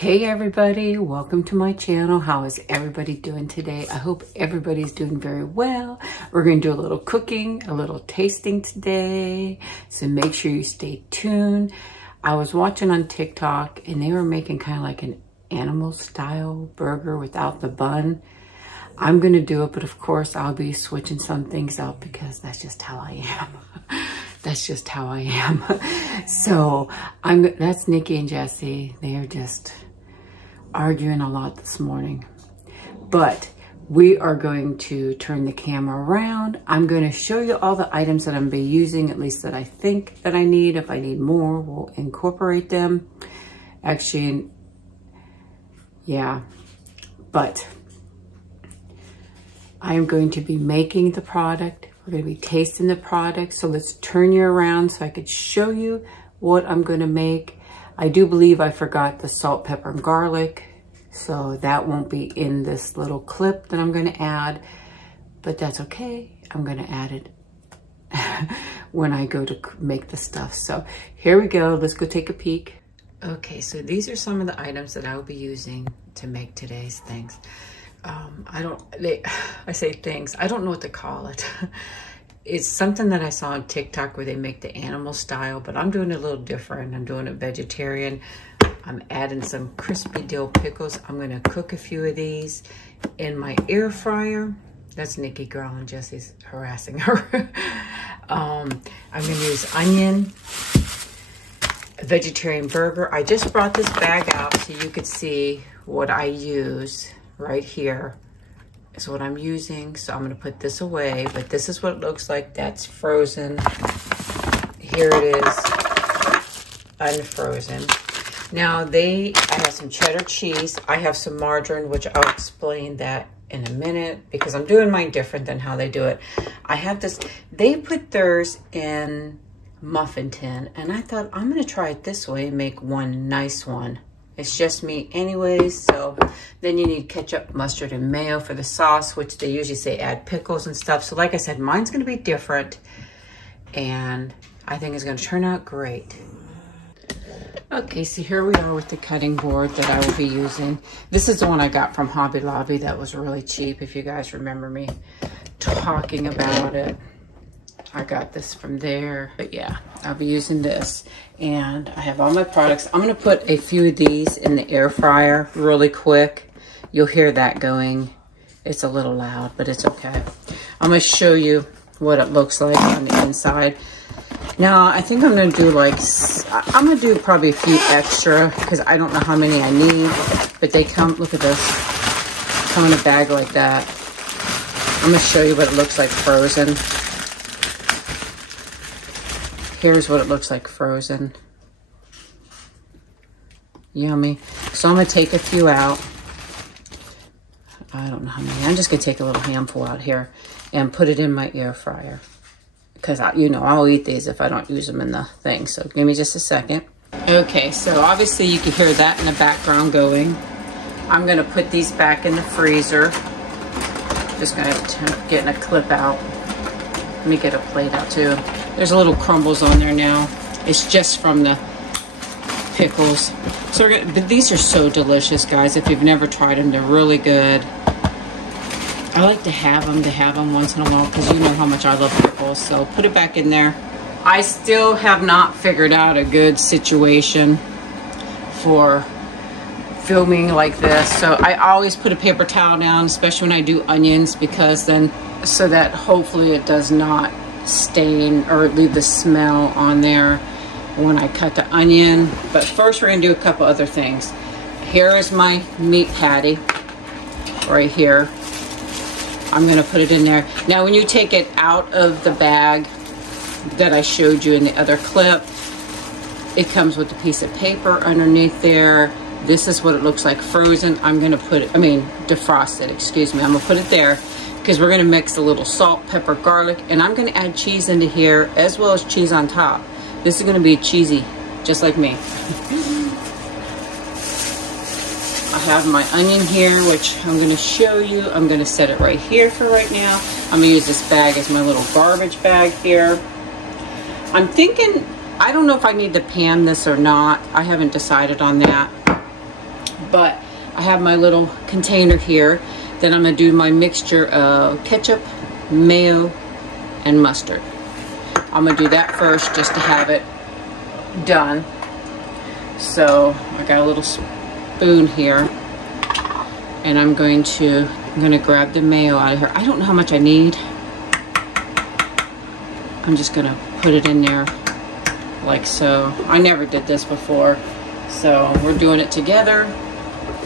Hey everybody, welcome to my channel. How is everybody doing today? I hope everybody's doing very well. We're going to do a little cooking, a little tasting today. So make sure you stay tuned. I was watching on TikTok and they were making kind of like an animal style burger without the bun. I'm going to do it, but of course I'll be switching some things out because that's just how I am. That's just how I am. So that's Nikki and Jesse. They are just arguing a lot this morning, but we are going to turn the camera around. I'm going to show you all the items that I'm going to be using, at least that I think that I need. If I need more, we'll incorporate them. Actually, yeah, but I am going to be making the product. We're going to be tasting the product. So let's turn you around so I could show you what I'm going to make. I do believe I forgot the salt, pepper, and garlic, so that won't be in this little clip that I'm going to add, but that's okay. I'm going to add it when I go to make the stuff. So here we go. Let's go take a peek. Okay, so these are some of the items that I will be using to make today's things. I say things, I don't know what to call it. It's something that I saw on TikTok where they make the animal style, but I'm doing it a little different. I'm doing it vegetarian. I'm adding some crispy dill pickles. I'm going to cook a few of these in my air fryer. That's Nikki girl and Jesse's harassing her. I'm going to use onion, a vegetarian burger. I just brought this bag out so you could see what I use. Right here is what I'm using. So I'm going to put this away, but this is what it looks like. That's frozen. Here it is, unfrozen. Now I have some cheddar cheese. I have some margarine, which I'll explain that in a minute because I'm doing mine different than how they do it. I have this, they put theirs in muffin tin, and I thought I'm going to try it this way and make one nice one. It's just me anyways. So then you need ketchup, mustard, and mayo for the sauce, which they usually say add pickles and stuff. So like I said, mine's going to be different, and I think it's going to turn out great. Okay, so here we are with the cutting board that I will be using. This is the one I got from Hobby Lobby that was really cheap, if you guys remember me talking about it. I got this from there, but yeah, I'll be using this. And I have all my products. I'm gonna put a few of these in the air fryer really quick. You'll hear that going. It's a little loud, but it's okay. I'm gonna show you what it looks like on the inside. Now, I think I'm gonna do I'm gonna do probably a few extra because I don't know how many I need, but they come, look at this, come in a bag like that. I'm gonna show you what it looks like frozen. Here's what it looks like frozen. Yummy. So I'm gonna take a few out. I don't know how many. I'm just gonna take a little handful out here and put it in my air fryer. Because I'll eat these if I don't use them in the thing. So give me just a second. Okay, so obviously you can hear that in the background going. I'm gonna put these back in the freezer. Just gonna get a clip out. Let me get a plate out too. There's a little crumbles on there now. It's just from the pickles. So but these are so delicious, guys. If you've never tried them, they're really good. I like to have them once in a while because you know how much I love pickles. So put it back in there. I still have not figured out a good situation for filming like this. So I always put a paper towel down, especially when I do onions, because then, so that hopefully it does not stain or leave the smell on there when I cut the onion. But first we're gonna do a couple other things. Here is my meat patty right here. I'm gonna put it in there. Now when you take it out of the bag that I showed you in the other clip, it comes with a piece of paper underneath there. This is what it looks like frozen. I'm gonna put it, defrosted, excuse me. I'm gonna put it there because we're gonna mix a little salt, pepper, garlic, and I'm gonna add cheese into here as well as cheese on top. This is gonna be cheesy, just like me. I have my onion here, which I'm gonna show you. I'm gonna set it right here for right now. I'm gonna use this bag as my little garbage bag here. I'm thinking, I don't know if I need to pan this or not. I haven't decided on that. But I have my little container here. Then I'm gonna do my mixture of ketchup, mayo, and mustard. I'm gonna do that first just to have it done. So I got a little spoon here, and I'm gonna grab the mayo out of here. I don't know how much I need. I'm just gonna put it in there like so. I never did this before, so we're doing it together.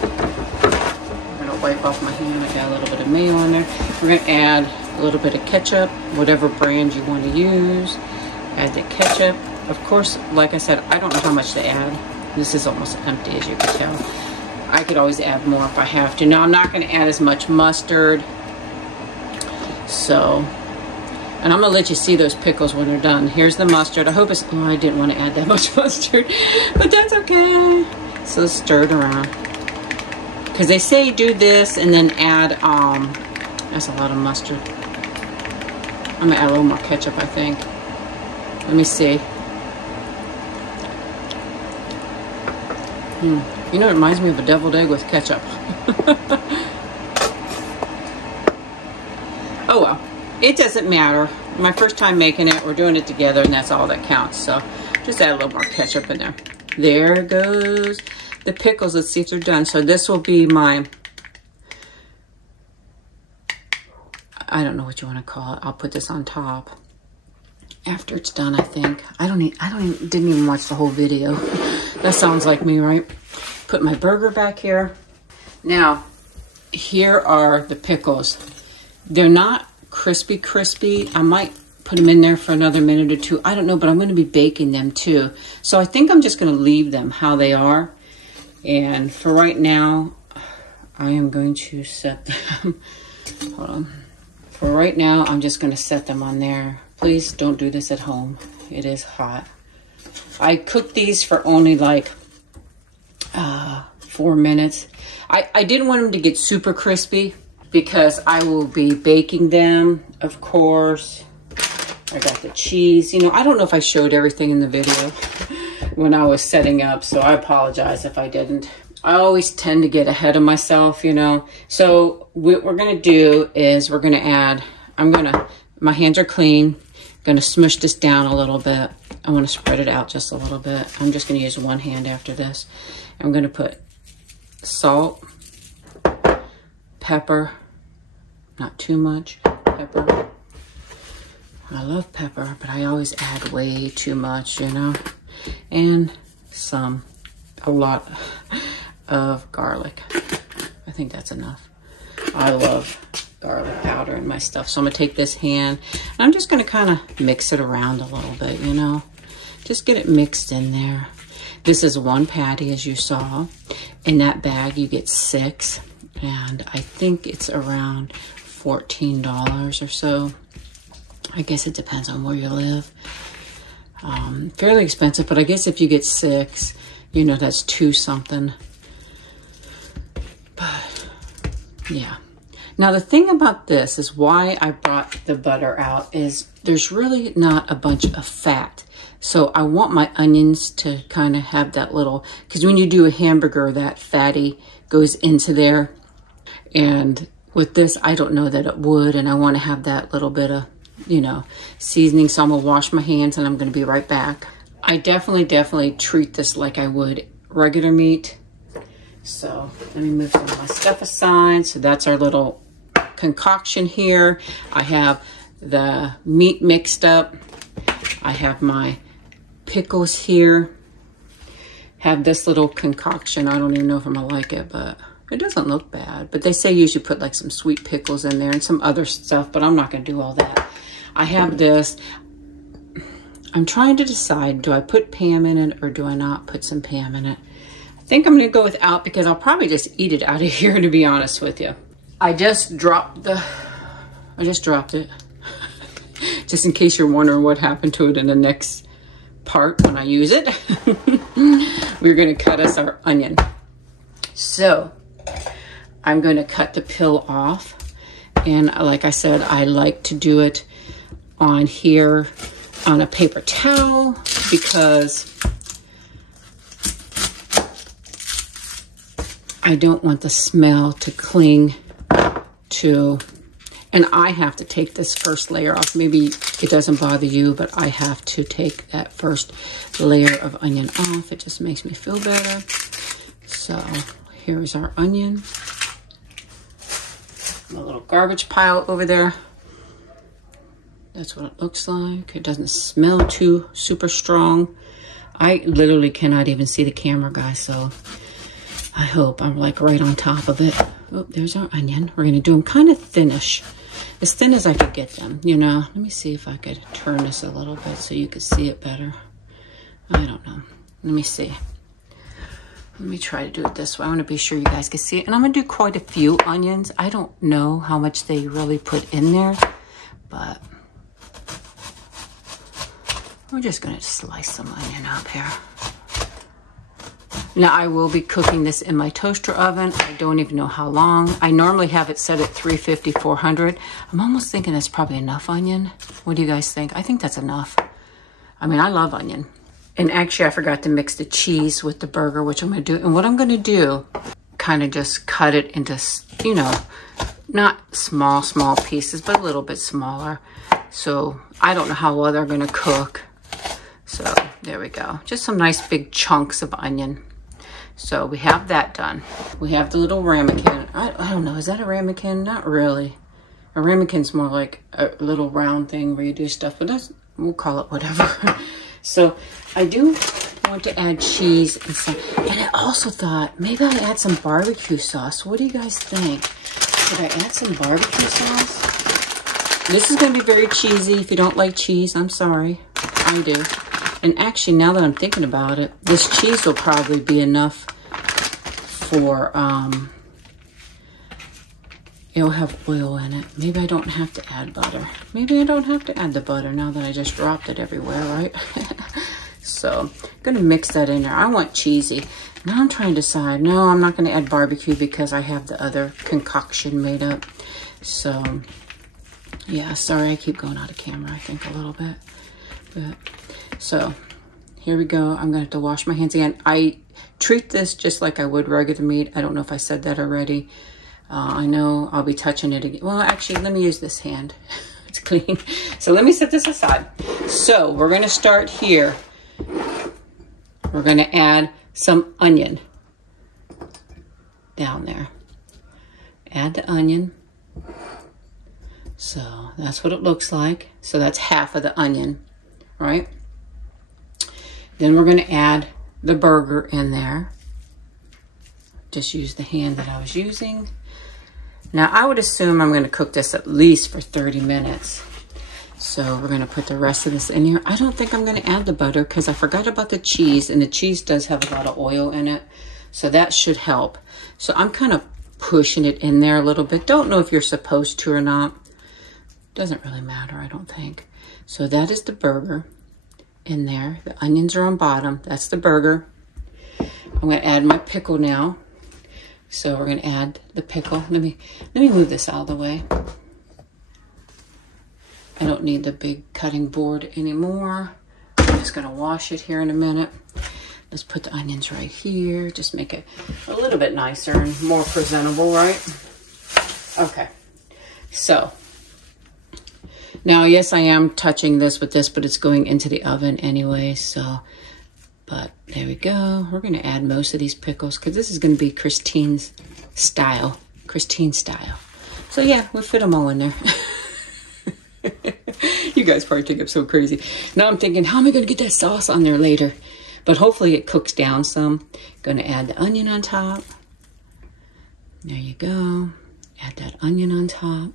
I'm gonna wipe off my hand. I got a little bit of mayo on there. We're gonna add a little bit of ketchup, whatever brand you want to use. Add the ketchup. Of course, like I said, I don't know how much to add. This is almost empty, as you can tell. I could always add more if I have to. Now, I'm not going to add as much mustard. So, and I'm going to let you see those pickles when they're done. Here's the mustard. I hope it's, oh, I didn't want to add that much mustard, but that's okay. So stir it around. Because they say do this and then add, that's a lot of mustard. I'm going to add a little more ketchup, I think. Let me see. You know, it reminds me of a deviled egg with ketchup. Oh well, it doesn't matter. My first time making it, we're doing it together, and that's all that counts. So just add a little more ketchup in there. There goes the pickles. Let's see if they're done. So this will be my, I don't know what you want to call it. I'll put this on top after it's done, I think. Didn't even watch the whole video. That sounds like me, right? Put my burger back here. Now, here are the pickles. They're not crispy. I might put them in there for another minute or two. I don't know, but I'm going to be baking them too. So I think I'm just going to leave them how they are. And for right now, I am going to set them. Hold on. For right now, I'm just going to set them on there. Please don't do this at home. It is hot. I cooked these for only like 4 minutes. I didn't want them to get super crispy because I will be baking them, of course. I got the cheese. You know, I don't know if I showed everything in the video when I was setting up, so I apologize if I didn't. I always tend to get ahead of myself, you know. So what we're going to do is we're going to add, my hands are clean. I'm going to smush this down a little bit. I want to spread it out just a little bit. I'm just going to use one hand after this. I'm going to put salt, pepper, not too much pepper. I love pepper, but I always add way too much, you know. And a lot of garlic. I think that's enough. I love garlic powder in my stuff. So I'm gonna take this hand and I'm just gonna kind of mix it around a little bit, you know, just get it mixed in there. This is 1 patty, as you saw. In that bag you get 6, and I think it's around $14 or so. I guess it depends on where you live. Fairly expensive, but I guess if you get 6, you know, that's 2 something. But yeah. Now the thing about this is why I brought the butter out is there's really not a bunch of fat. So I want my onions to kind of have that little, because when you do a hamburger, that fatty goes into there. And with this, I don't know that it would, and I want to have that little bit of, you know, seasoning. So I'm gonna wash my hands and I'm gonna be right back. I definitely treat this like I would regular meat. So let me move some of my stuff aside. So that's our little concoction here. I have the meat mixed up. I have my pickles here. Have this little concoction. I don't even know if I'm gonna like it, but it doesn't look bad. But they say you should put like some sweet pickles in there and some other stuff, but I'm not gonna do all that. I have this. I'm trying to decide, do I put Pam in it or do I not put some Pam in it? I think I'm gonna go without because I'll probably just eat it out of here, to be honest with you. I just dropped it. Just in case you're wondering what happened to it in the next part when I use it. We're gonna cut us our onion. So I'm gonna cut the peel off. And like I said, I like to do it on here on a paper towel because I don't want the smell to cling to, and I have to take this first layer off. Maybe it doesn't bother you, but I have to take that first layer of onion off. It just makes me feel better. So here's our onion. A little garbage pile over there. That's what it looks like. It doesn't smell too super strong. I literally cannot even see the camera, guys, so I hope I'm like right on top of it. Oh, there's our onion. We're gonna do them kind of thinnish. As thin as I could get them, you know. Let me see if I could turn this a little bit so you could see it better. I don't know. Let me see. Let me try to do it this way. I want to be sure you guys can see it. And I'm going to do quite a few onions. I don't know how much they really put in there, but we're just going to slice some onion up here. Now, I will be cooking this in my toaster oven. I don't even know how long. I normally have it set at 350, 400. I'm almost thinking that's probably enough onion. What do you guys think? I think that's enough. I mean, I love onion. And actually, I forgot to mix the cheese with the burger, which I'm going to do. And what I'm going to do, kind of just cut it into, you know, not small pieces, but a little bit smaller. So I don't know how well they're going to cook. So there we go. Just some nice big chunks of onion. So we have that done. We have the little ramekin. I don't know, is that a ramekin? Not really. A ramekin's more like a little round thing where you do stuff, but that's, we'll call it whatever. So I do want to add cheese and stuff. And I also thought maybe I'll add some barbecue sauce. What do you guys think? Should I add some barbecue sauce? This is going to be very cheesy. If you don't like cheese, I'm sorry. I do. And actually, now that I'm thinking about it, this cheese will probably be enough for, it'll have oil in it. Maybe I don't have to add butter. Maybe I don't have to add the butter now that I just dropped it everywhere, right? So, I'm going to mix that in there. I want cheesy. Now I'm trying to decide. No, I'm not going to add barbecue because I have the other concoction made up. So, yeah, sorry, I keep going out of camera, I think, a little bit. But, so, here we go. I'm going to have to wash my hands again. I treat this just like I would regular meat. I don't know if I said that already. I know I'll be touching it again. Well, actually, let me use this hand. It's clean. So let me set this aside. So we're going to start here. We're going to add some onion down there. Add the onion. So that's what it looks like. So that's half of the onion, right? Then we're going to add the burger in there. Just use the hand that I was using. Now, I would assume I'm going to cook this at least for 30 minutes. So we're going to put the rest of this in here. I don't think I'm going to add the butter because I forgot about the cheese. And the cheese does have a lot of oil in it. So that should help. So I'm kind of pushing it in there a little bit. Don't know if you're supposed to or not. Doesn't really matter, I don't think. So that is the burger in there. The onions are on bottom. That's the burger. I'm going to add my pickle now. So we're going to add the pickle. Let me move this out of the way. I don't need the big cutting board anymore. I'm just going to wash it here in a minute. Let's put the onions right here. Just make it a little bit nicer and more presentable, right? Okay. So now, yes, I am touching this with this, but it's going into the oven anyway. So, but there we go. We're going to add most of these pickles because this is going to be Christine's style. Christine style. So yeah, we'll fit them all in there. You guys probably think I'm so crazy. Now I'm thinking, how am I going to get that sauce on there later? But hopefully it cooks down some. Going to add the onion on top. There you go. Add that onion on top.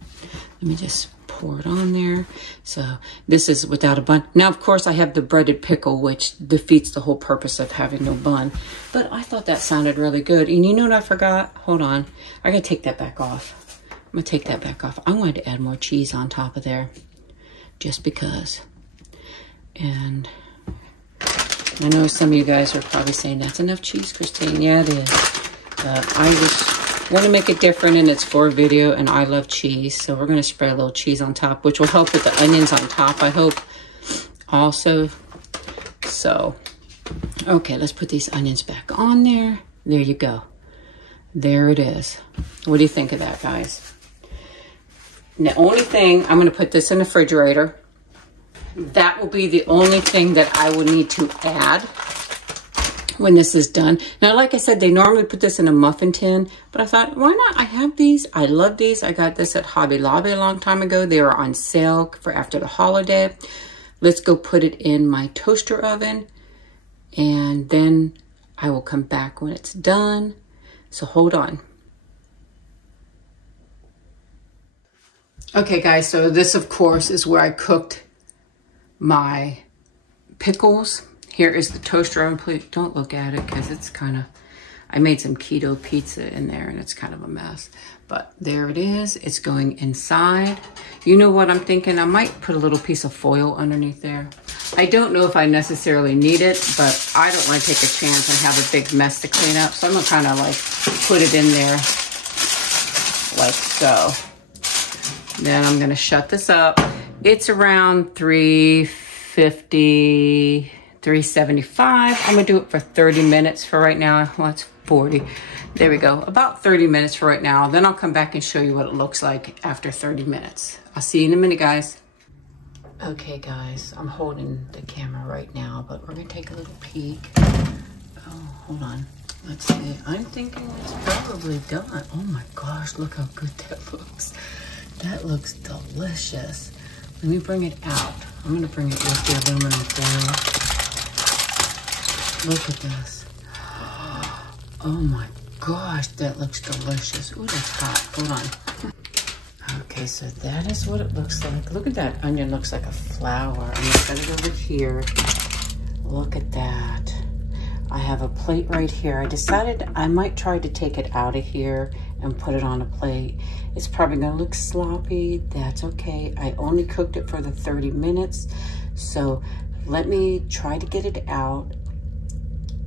Let me just pour it on there. So this is without a bun. Now, of course, I have the breaded pickle, which defeats the whole purpose of having no bun. But I thought that sounded really good. And you know what I forgot? Hold on. I gotta take that back off. I'm gonna take that back off. I wanted to add more cheese on top of there. Just because. And I know some of you guys are probably saying, that's enough cheese, Christine. Yeah, it is. I just want to make it different, and it's for a video, and I love cheese. So we're going to spread a little cheese on top, which will help with the onions on top, I hope, also. So, okay, let's put these onions back on there. There you go. there it is. What do you think of that, guys? And the only thing, I'm gonna put this in the refrigerator. That will be the only thing that I will need to add when this is done. Now, like I said, they normally put this in a muffin tin, but I thought, why not? I have these. I love these. I got this at Hobby Lobby a long time ago. They were on sale for after the holiday. Let's go put it in my toaster oven, and then I will come back when it's done. So hold on. Okay, guys, so this, of course, is where I cooked my pickles. Here is the toaster oven. Please don't look at it because it's kind of, I made some keto pizza in there and it's kind of a mess. But there it is. It's going inside. You know what I'm thinking? I might put a little piece of foil underneath there. I don't know if I necessarily need it, but I don't want to take a chance and have a big mess to clean up. So I'm going to kind of like put it in there like so. Then I'm going to shut this up. It's around 350, 375. I'm gonna do it for 30 minutes for right now. Well, it's 40. There we go. About 30 minutes for right now. Then I'll come back and show you what it looks like after 30 minutes. I'll see you in a minute, guys. Okay, guys, I'm holding the camera right now, but we're gonna take a little peek. Oh, hold on. Let's see. I'm thinking it's probably done. Oh my gosh, look how good that looks. That looks delicious. Let me bring it out. I'm gonna bring it with the aluminum foil. Look at this. Oh my gosh, that looks delicious. Ooh, that's hot. Hold on. Okay, so that is what it looks like. Look at that onion, looks like a flower. I'm gonna set it over here. Look at that. I have a plate right here. I decided I might try to take it out of here and put it on a plate. It's probably gonna look sloppy. That's okay. I only cooked it for the 30 minutes. So let me try to get it out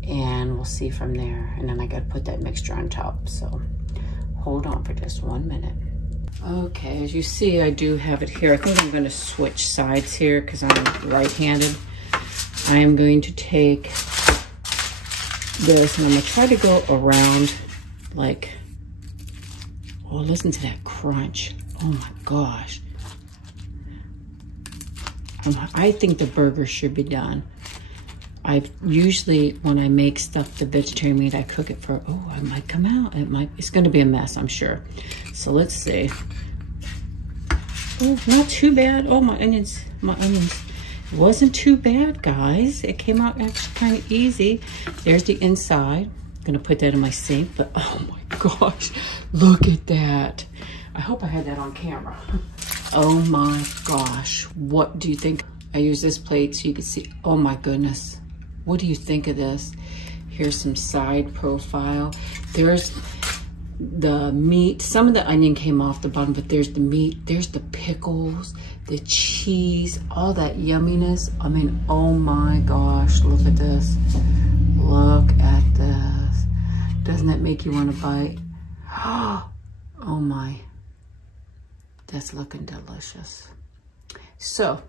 and we'll see from there. And then I gotta put that mixture on top. So hold on for just 1 minute. Okay, as you see, I do have it here. I think I'm gonna switch sides here because I'm right-handed. I am going to take this and I'm gonna try to go around like, oh, listen to that crunch. Oh my gosh. I think the burger should be done. I've usually, when I make stuff, the vegetarian meat, I cook it for, oh, it might come out. It's gonna be a mess, I'm sure. So let's see. Oh, not too bad. Oh, my onions. It wasn't too bad, guys. It came out actually kind of easy. There's the inside. I'm gonna put that in my sink, but oh my gosh, look at that. I hope I had that on camera. Oh my gosh, what do you think? I use this plate so you can see, oh my goodness. What do you think of this? Here's some side profile. There's the meat. Some of the onion came off the bottom, but there's the meat. There's the pickles, the cheese, all that yumminess. I mean, oh my gosh, look at this. Look at this. Doesn't that make you want to bite? Oh my. That's looking delicious. So,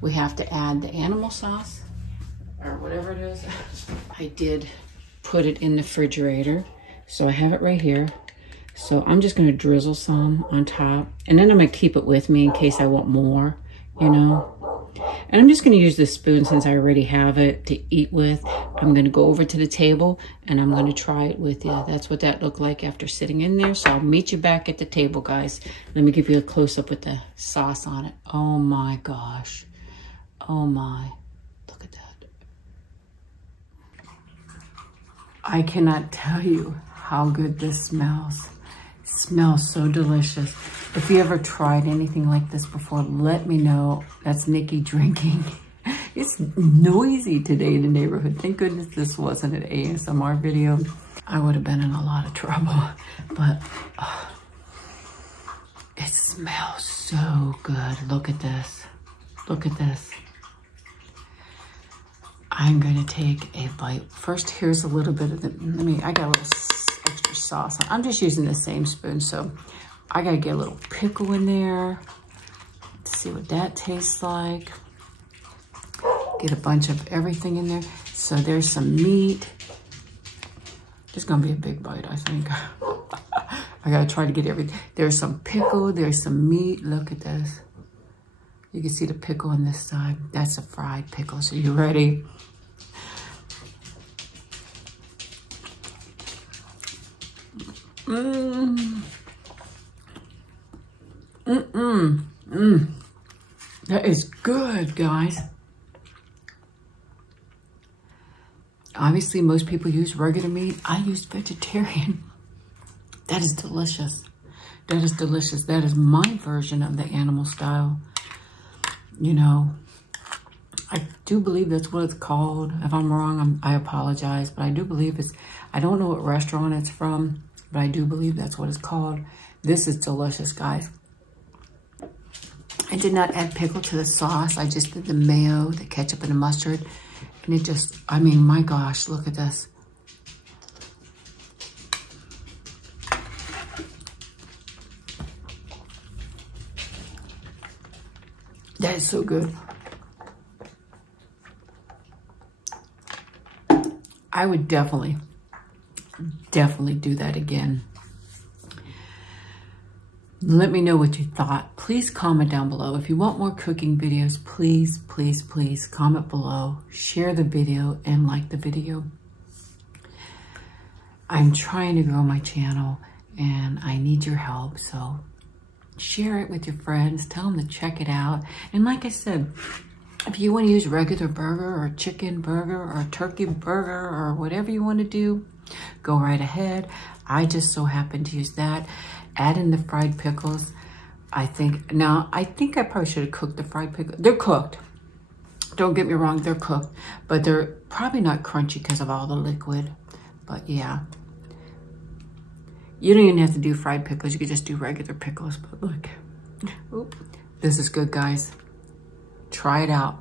we have to add the animal sauce, or whatever it is. I did put it in the refrigerator, so I have it right here. So I'm just gonna drizzle some on top, and then I'm gonna keep it with me in case I want more, you know. And I'm just gonna use this spoon since I already have it to eat with. I'm gonna go over to the table and I'm gonna try it with you. That's what that looked like after sitting in there. So I'll meet you back at the table, guys. Let me give you a close-up with the sauce on it. Oh my gosh. Oh my, look at that. I cannot tell you how good this smells. It smells so delicious. If you ever tried anything like this before, let me know. That's Nikki drinking. It's noisy today in the neighborhood. Thank goodness this wasn't an ASMR video. I would have been in a lot of trouble, but it smells so good. Look at this. Look at this. I'm gonna take a bite. First, here's a little bit of the, I got a little extra sauce. I'm just using the same spoon, so I gotta get a little pickle in there. Let's see what that tastes like. Get a bunch of everything in there. So there's some meat. It's gonna be a big bite, I think. I gotta try to get everything. There's some pickle, there's some meat. Look at this. You can see the pickle on this side. That's a fried pickle, so you ready? That is good, guys. Obviously, most people use regular meat. I use vegetarian. That is delicious. That is delicious. That is my version of the animal style. You know, I do believe that's what it's called. If I'm wrong, I apologize. But I do believe it's, I don't know what restaurant it's from, but I do believe that's what it's called. This is delicious, guys. I did not add pickle to the sauce. I just did the mayo, the ketchup, and the mustard. And it just, I mean, my gosh, look at this. That is so good. I would definitely do that again. Let me know what you thought. Please comment down below. If you want more cooking videos, please, please, please comment below. Share the video and like the video. I'm trying to grow my channel and I need your help. So share it with your friends. Tell them to check it out. And like I said, if you want to use regular burger or chicken burger or turkey burger or whatever you want to do, go right ahead. I just so happen to use that. Add in the fried pickles. I think I probably should have cooked the fried pickles. They're cooked. Don't get me wrong, they're cooked. But they're probably not crunchy because of all the liquid. But yeah. You don't even have to do fried pickles. You could just do regular pickles. But look. Oop. This is good, guys. Try it out.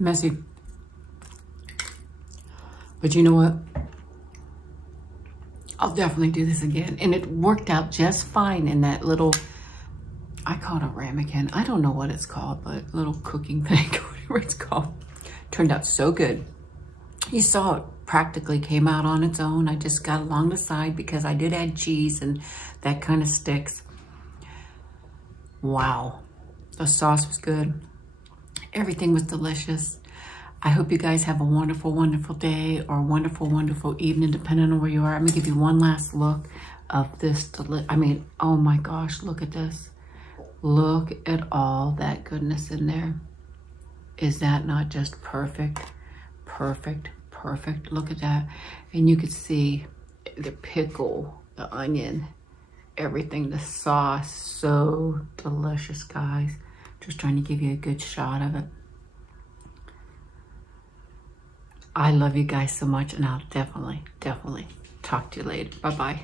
Messy. But you know what? I'll definitely do this again. And it worked out just fine in that little, I call it a ramekin. I don't know what it's called, but little cooking thing, whatever it's called. Turned out so good. You saw it practically came out on its own. I just got along the side because I did add cheese and that kind of sticks. Wow. The sauce was good. Everything was delicious. I hope you guys have a wonderful, wonderful day or wonderful, wonderful evening, depending on where you are. I'm gonna give you one last look of this. I mean, oh my gosh, look at this. Look at all that goodness in there. Is that not just perfect? Perfect, perfect. Look at that. And you could see the pickle, the onion, everything, the sauce. So delicious, guys. Just trying to give you a good shot of it. I love you guys so much, and I'll definitely talk to you later. Bye-bye.